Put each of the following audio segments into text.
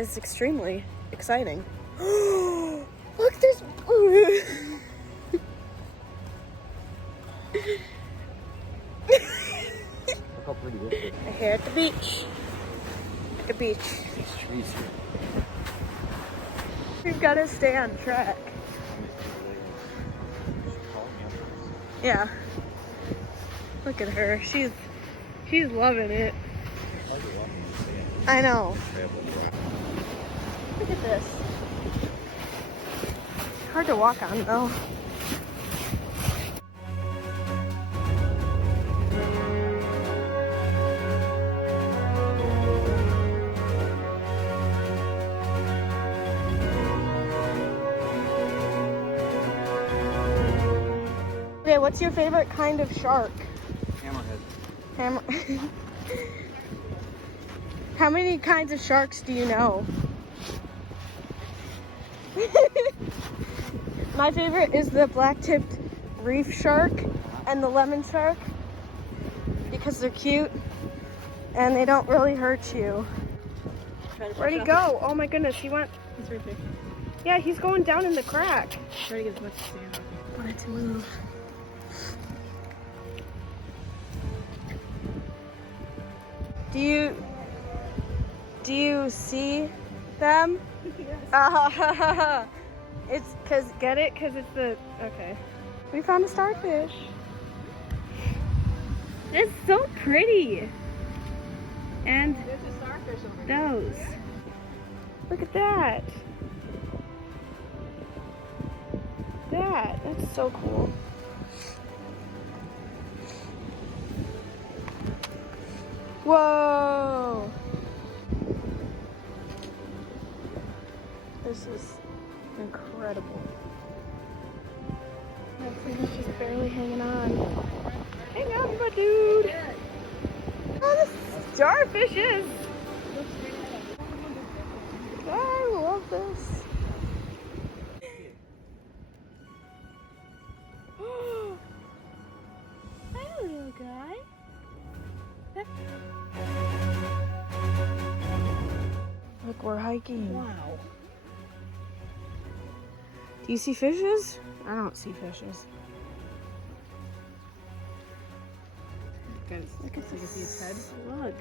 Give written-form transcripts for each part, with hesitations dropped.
is extremely exciting. Look, there's... Look how pretty this is. We're here at the beach. At the beach. These trees here. We've got to stay on track. Yeah. Look at her. She's loving it. I know. Look at this. Hard to walk on though. Okay, what's your favorite kind of shark? Hammerhead. How many kinds of sharks do you know? My favorite is the black-tipped reef shark and the lemon shark because they're cute and they don't really hurt you. Where'd he go? Oh my goodness, he went. He's right there. Yeah, he's going down in the crack. Try to get as much sand. Want it to move. Do you see them? Yes. It's cause it's the okay. We found a starfish. It's so pretty. And There's a starfish over there. those. Look at that. That's so cool. Whoa! This is incredible. That thing is just barely hanging on. Hang on, my dude! Oh, the starfishes! I love this. Hi, little guy. Look, we're hiking. Wow. Do you see fishes? I don't see fishes. Guys, Look at so you can see his head. slug.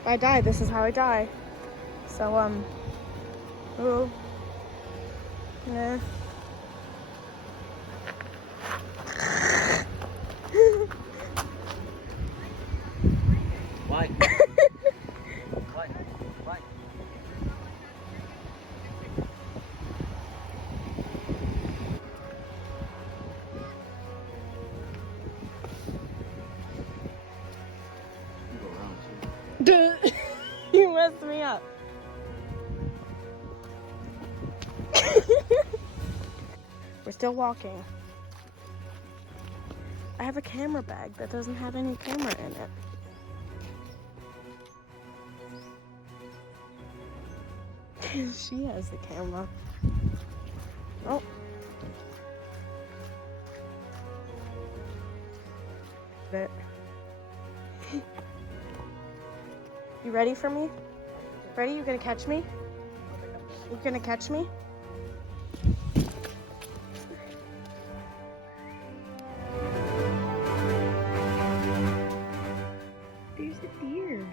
If I die, this is how I die. So, oh. Yeah. Why? Why? Why? You go around too. You messed me up. We're still walking. I have a camera bag that doesn't have any camera in it. She has the camera. Oh. It. You ready for me? Ready? You gonna catch me? You gonna catch me? There's a deer.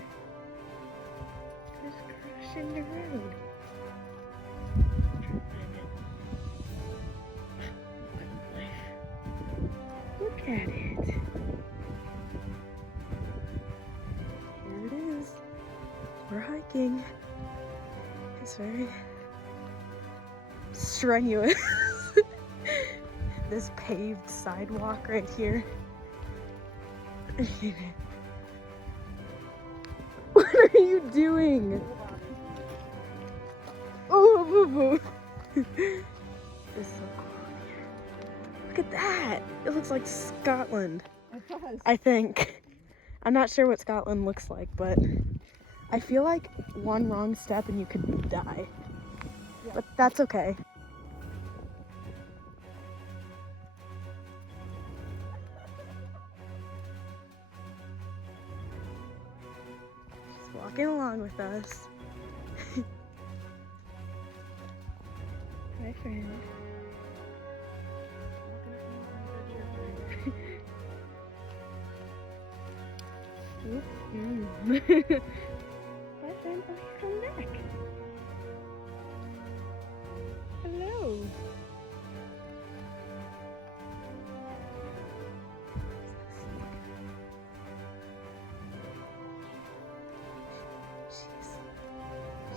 Just crossing the road. Look at it. Here it is. We're hiking. It's very strenuous. This paved sidewalk right here. What are you doing? Oh, boo boo. This is so cool here. Look at that. It looks like Scotland. I think. I'm not sure what Scotland looks like, but I feel like one wrong step and you could die. Yeah. But that's okay. walking along with us. Hi, friend. Oop. Bye, friend. Oh, you're coming back. Hello.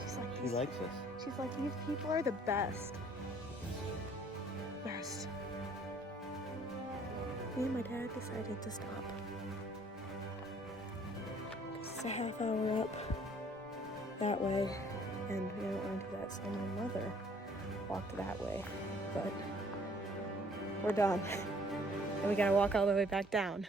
She's like, She likes us. she's like, you people are the best. Best. Me and my dad decided to stop. It's a half hour up that way, and we don't want to do that, so my mother walked that way, but we're done. And we gotta walk all the way back down.